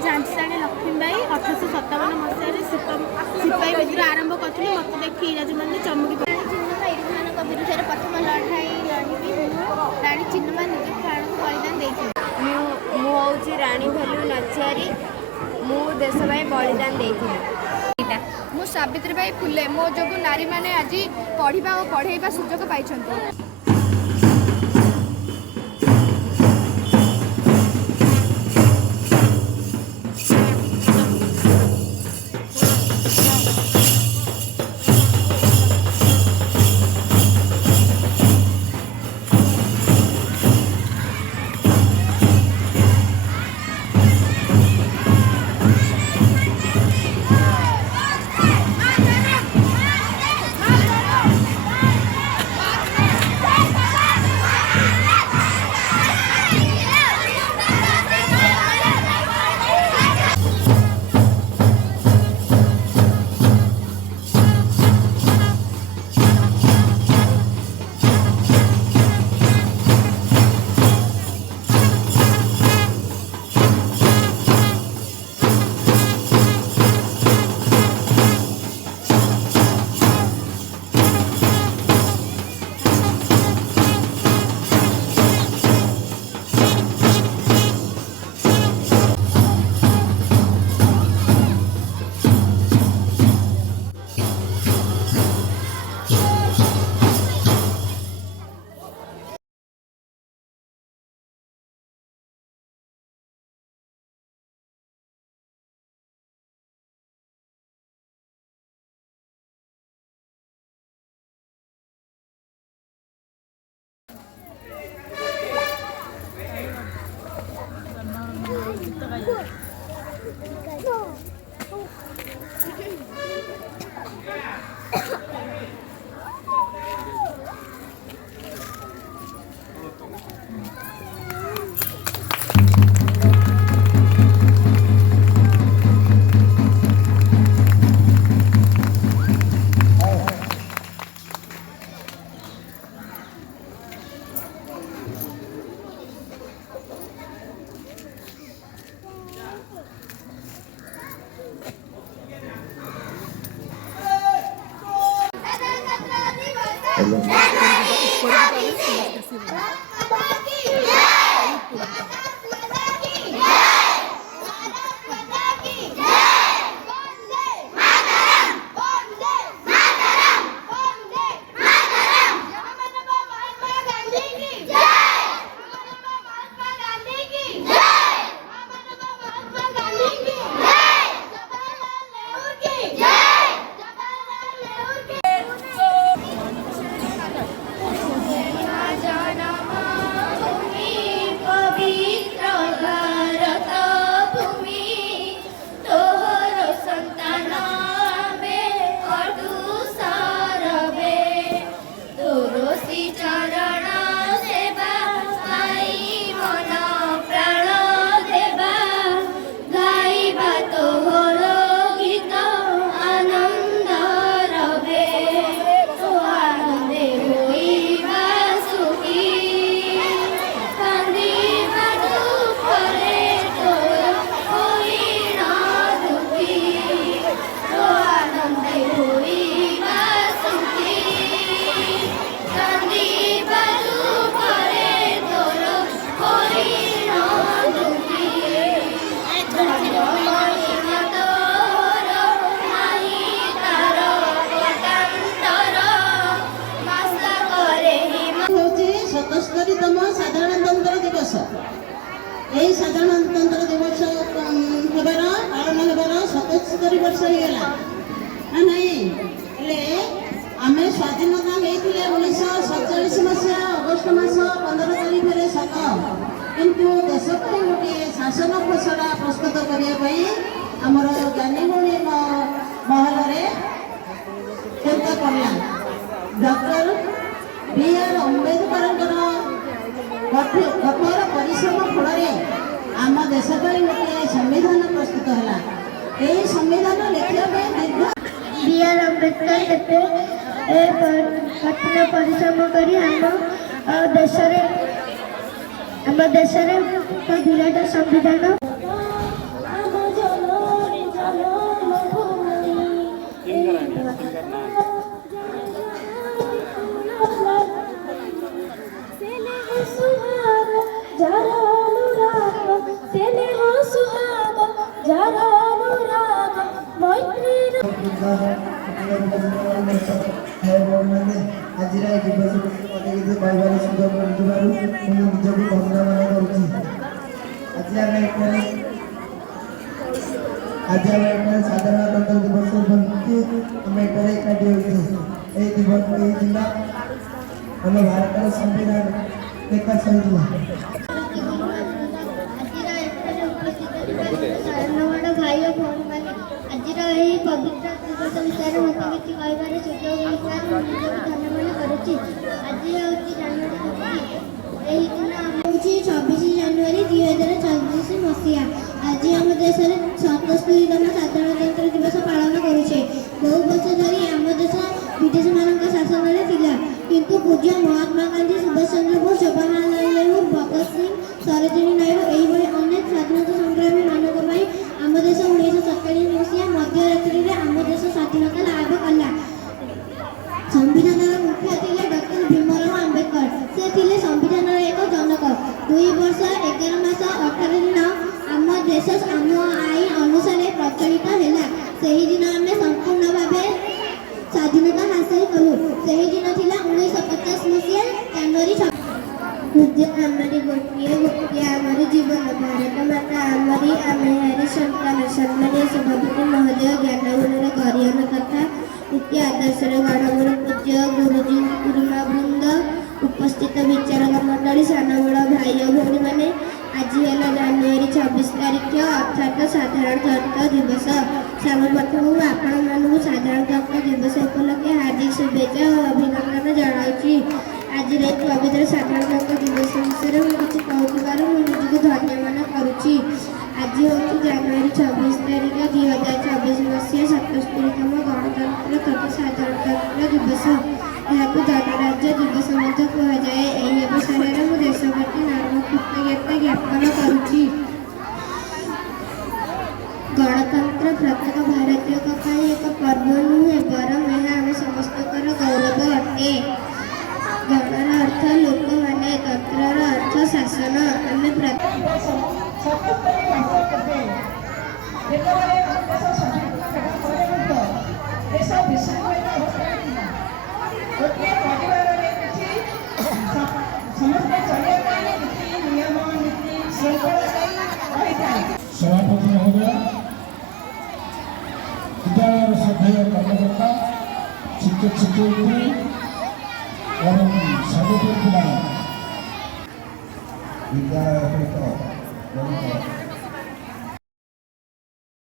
झांसीराणी लक्ष्मीबाई 1857 मसीह सिपाही विद्रोह आरंभ करी मत देखी इंग्राजी मैंने चमकी विरुद्ध प्रथम लड़ाई लड़ी राणी चिन्नबा निज प्राण को बलिदान देती राणी भेलु नचियारी मु देश बलिदान देती मु सावित्रीबाई फुले मो जो नारी मैंने आज पढ़ा और पढ़ेबा सुजोग पाई। साधारणतंत्र दिवस यही साधारणतंत्र दिवस हेबार पालन हेबार 77 वर्ष होगा ना नहीं आम स्वाधीनता होते 1947 मसीहा अगस्ट मास 15 तारिख सत किंतु देश को गोटे शासन खसड़ा प्रस्तुत करने आमर ज्ञानी गुणी महल चिंता करला डॉक्टर बी.आर. अम्बेडकर कठोर परिश्रम फल आम देश गोटे संविधान प्रस्तुत है। यही संविधान लिखा दीर्घ बी.आर. अम्बेडकर କଠିନ ପରିଶ୍ରମ କରି ଆମ ଦେଶରେ ଏକ ବିରାଟ ସମ୍ବିଧାନ ଆଜିର ଏହି ଦିବସକୁ ମୋତେ କିଛି କହିବାର ସୁଯୋଗ ମିଳିଥିବାରୁ ମୁଁ ନିଜକୁ ଧନ୍ୟ ମନେ କରୁଛି। ଆଜି ଆମେ ଏଠାରେ ସାଧାରଣତନ୍ତ୍ର ଦିବସ ଉପଲକ୍ଷେ ଆମେ ଏଠାରେ ଏକାଠି ହୋଇଛୁ। ଏହି ଦିନ ଆମ ଭାରତର ସମ୍ବିଧାନ ବିକାଶ ହୋଇଥିଲା। ଭାଇ ଓ ଭଉଣୀମାନେ ଆଜିର ଏହି ପବିତ୍ର ଦିବସ ବିଷୟରେ ମୋତେ କିଛି କହିବାର ସୁଯୋଗ ମିଳିଥିବାରୁ ମୁଁ ନିଜକୁ ଧନ୍ୟ ମନେ କରୁଛି। ଆଜି ହେଉଛି ଜାନୁଆରୀ 26। ଏହି ଦିନ ହେଉଛି 26 ଜାନୁଆରୀ 2026 ମସିହା। ଆଜି ଆମ ଦେଶରେ 77ତମ ସାଧାରଣତନ୍ତ୍ର ଦିବସ ପାଳନ କରୁଛେ। ବହୁ ବର୍ଷ ଧରି ଆମ ଦେଶ ବିଦେଶୀମାନଙ୍କ ଶାସନରେ ଥିଲା, କିନ୍ତୁ ପୂଜ୍ୟ ମହାତ୍ମା ଗାନ୍ଧୀ, ସୁଭାଷ ଚନ୍ଦ୍ର ବୋଷ, ଜବାହରଲାଲ ନେହେରୁ, ଭଗତ ସିଂ, ସରୋଜିନୀ ନାଇଡୁ ଏହିଭଳି ଅନେକ ସ୍ୱାଧୀନତା ସଂଗ୍ରାମୀମାନଙ୍କ ପାଇଁ ଆମ ଦେଶ 1947 ମସିହା ମଧ୍ୟରାତ୍ରିରେ ଆମ ଦେଶ ସ୍ୱାଧୀନତା ଲାଭ କଲା। ସମ୍ବିଧାନର ମୁଖ୍ୟ ଥିଲେ ଡକ୍ଟର ଭୀମରାଓ ଆମ୍ବେଦକର। ସେ ଥିଲେ ସମ୍ବିଧାନର ଏକ ଜନକ। 2 ବର୍ଷ 11 ମାସ 18 ଦିନ ଆମ ଦେଶ ଆମ ଆଇନ ଅନୁସାରେ ପ୍ରଚଳିତ ହେଲା। ସେହିଦିନ ଆମେ ସମ୍ପୂର୍ଣ୍ଣ ଭାବେ ସ୍ୱାଧୀନତା ହାସଲ କଲୁ। ସେହିଦିନ ଥିଲା 1950 ମସିହା ଜାନୁଆରୀ 26। ପୂଜ୍ୟ ଆମରି ଗୋଟିଏ ଗୋଟିଏ ଆମରି ଜୀବନ, ଭାରତ ମାତା ଆମରି ଆମେ ଏହାରି ସନ୍ତାନ। ସମ୍ମାନୀୟ ସଭାପତି ମହୋଦୟ, ଜ୍ଞାନଗୁଣର ଗରିୟନ ତଥା ନୀତି ଆଦର୍ଶର ଗଣମୂଳ ପୂଜ୍ୟ ଗୁରୁଜୀ ଗୁରୁମା ବୃନ୍ଦ, ଉପସ୍ଥିତ ବିଚାରକ ମଣ୍ଡଳୀ, ସାନ ବଡ଼ ଭାଇ ଓ ଭଉଣୀମାନେ, ଆଜି ହେଲା ଜାନୁଆରୀ 26 ତାରିଖ ଅର୍ଥାତ୍ ସାଧାରଣତନ୍ତ୍ର ଦିବସ। ସର୍ବପ୍ରଥମ ମୁଁ ଆପଣମାନଙ୍କୁ ସାଧାରଣତନ୍ତ୍ର ଦିବସ ଉପଲକ୍ଷେ ହାର୍ଦ୍ଦିକ ଶୁଭେଚ୍ଛା ଓ ଅଭିନନ୍ଦନ ଜଣାଉଛି। ଆଜିର ଏହି ପବିତ୍ର ସାଧାରଣତନ୍ତ୍ର ଦିବସ ବିଷୟରେ ମୁଁ କିଛି କହୁଥିବାରୁ ମୁଁ ନିଜକୁ ଧନ୍ୟ ମନେ କରୁଛି। ଆଜି ହେଉଛି ଜାନୁଆରୀ 26 ତାରିଖ 2024 ମସିହା 77ତମ ଗଣତନ୍ତ୍ର ତଥା ସାଧାରଣତନ୍ତ୍ର ଦିବସ। ଏହାକୁ ଗଣରାଜ୍ୟ ଦିବସ ମଧ୍ୟ କୁହାଯାଏ। ଏହି ଅବସରରେ ମୁଁ ଦେଶପ୍ରତି ନର୍ମ କୃତଜ୍ଞତା ଜ୍ଞାପନ କରୁଛି। ଗଣତନ୍ତ୍ର ପ୍ରତ୍ୟେକ ଭାରତୀୟଙ୍କ ପାଇଁ ଏକ ପର୍ବ ନୁହେଁ, ବରଂ ଏହା ଆମ ସମସ୍ତଙ୍କର ଗୌରବ ଅଟେ। ଗଣର ଅର୍ଥ ଲୋକମାନେ, ତନ୍ତ୍ରର ଅର୍ଥ ଶାସନ। ଆମେ ସଭାପତି ମହୋଦୟ, ବିଦ୍ୟାଳୟର ସଭ୍ୟ କର୍ମକର୍ତ୍ତା, ଶିକ୍ଷକ ଶିକ୍ଷୟିତ୍ରୀ ଏବଂ ସବୁଠୁ ପିଲାମାନେ, ବିଦ୍ୟାଳୟ ସହିତ